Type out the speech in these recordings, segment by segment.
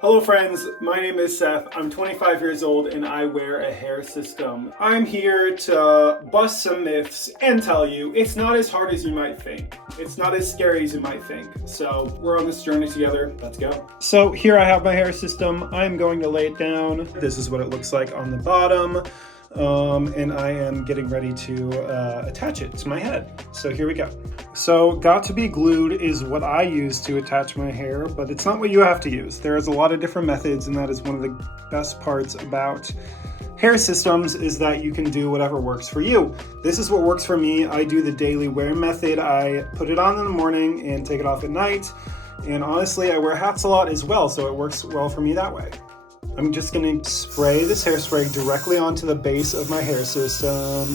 Hello friends, my name is Seth. I'm 25 years old and I wear a hair system. I'm here to bust some myths and tell you it's not as hard as you might think. It's not as scary as you might think. So we're on this journey together. Let's go. So here I have my hair system. I'm going to lay it down. This is what it looks like on the bottom. And I am getting ready to attach it to my head. So here we go. So Got2b Glued is what I use to attach my hair, but it's not what you have to use. There's a lot of different methods, and that is one of the best parts about hair systems is that you can do whatever works for you. This is what works for me. I do the daily wear method. I put it on in the morning and take it off at night. And honestly, I wear hats a lot as well, so it works well for me that way. I'm just gonna spray this hairspray directly onto the base of my hair system.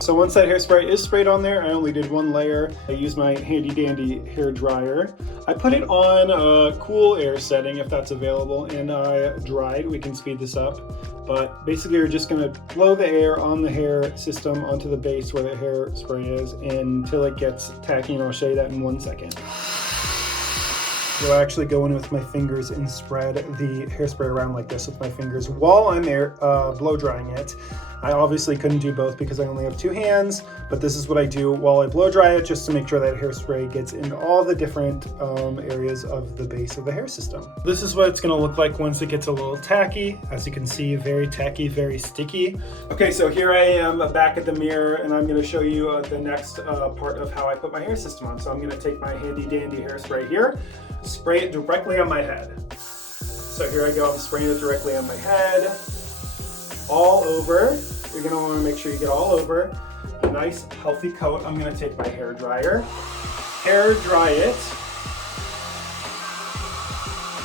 So once that hairspray is sprayed on there, I only did one layer. I use my handy dandy hair dryer. I put it on a cool air setting if that's available, and I dried. We can speed this up. But basically you're just gonna blow the air on the hair system onto the base where the hairspray is until it gets tacky, and I'll show you that in 1 second. So I actually go in with my fingers and spread the hairspray around like this with my fingers while I'm blow drying it. I obviously couldn't do both because I only have two hands, but this is what I do while I blow dry it, just to make sure that hairspray gets in all the different areas of the base of the hair system. This is what it's gonna look like once it gets a little tacky. As you can see, very tacky, very sticky. Okay, so here I am back at the mirror, and I'm gonna show you the next part of how I put my hair system on. So I'm gonna take my handy dandy hairspray here, spray it directly on my head. So here I go, I'm spraying it directly on my head, all over. You're gonna wanna make sure you get all over. A nice healthy coat. I'm gonna take my hair dryer, hair dry it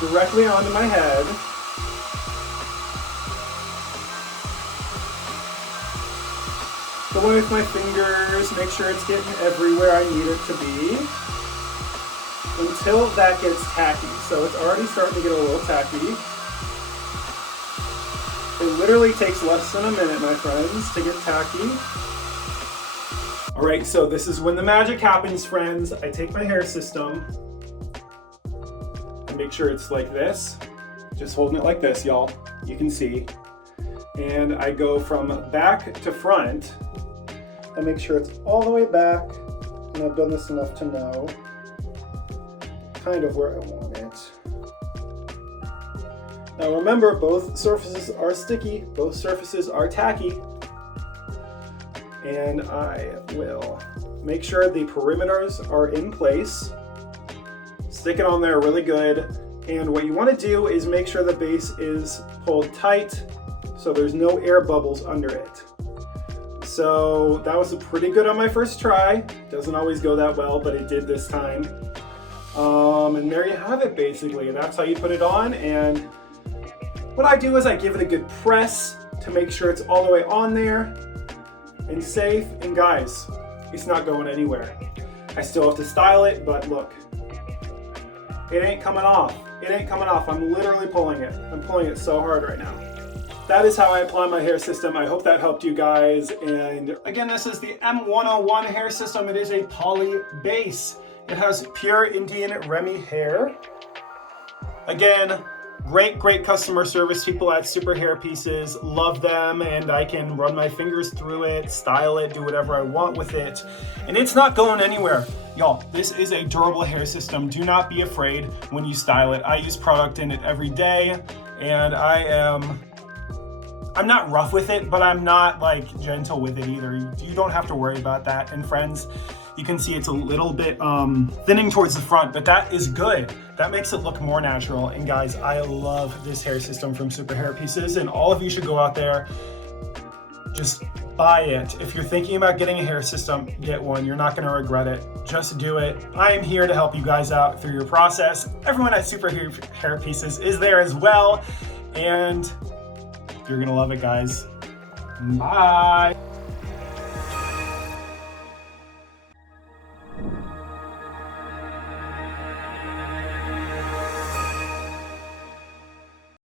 directly onto my head. Go in with my fingers, make sure it's getting everywhere I need it to be, until that gets tacky. So it's already starting to get a little tacky. It literally takes less than a minute, my friends, to get tacky. All right, so this is when the magic happens, friends. I take my hair system and make sure it's like this. Just holding it like this, y'all. You can see. And I go from back to front and make sure it's all the way back. And I've done this enough to know kind of where I want it. Now remember, both surfaces are sticky, both surfaces are tacky, and I will make sure the perimeters are in place. Stick it on there really good, and what you want to do is make sure the base is pulled tight so there's no air bubbles under it. So that was pretty good on my first try. Doesn't always go that well, but it did this time. And there you have it, basically. That's how you put it on, and what I do is I give it a good press to make sure it's all the way on there and safe. And guys, it's not going anywhere. I still have to style it, but look, it ain't coming off. It ain't coming off. I'm literally pulling it. I'm pulling it so hard right now. That is how I apply my hair system. I hope that helped you guys. And again, this is the M101 hair system. It is a poly base. It has pure Indian Remy hair. Again, great customer service people at Superhairpieces. Love them, and I can run my fingers through it, style it, do whatever I want with it. And it's not going anywhere. Y'all, this is a durable hair system. Do not be afraid when you style it. I use product in it every day, and I'm not rough with it, but I'm not like gentle with it either. You don't have to worry about that. And friends, you can see it's a little bit thinning towards the front, but that is good. That makes it look more natural. And guys, I love this hair system from Superhairpieces, and all of you should go out there, just buy it. If you're thinking about getting a hair system, get one. You're not gonna regret it. Just do it. I am here to help you guys out through your process. Everyone at Superhairpieces is there as well, and you're gonna love it, guys. Bye.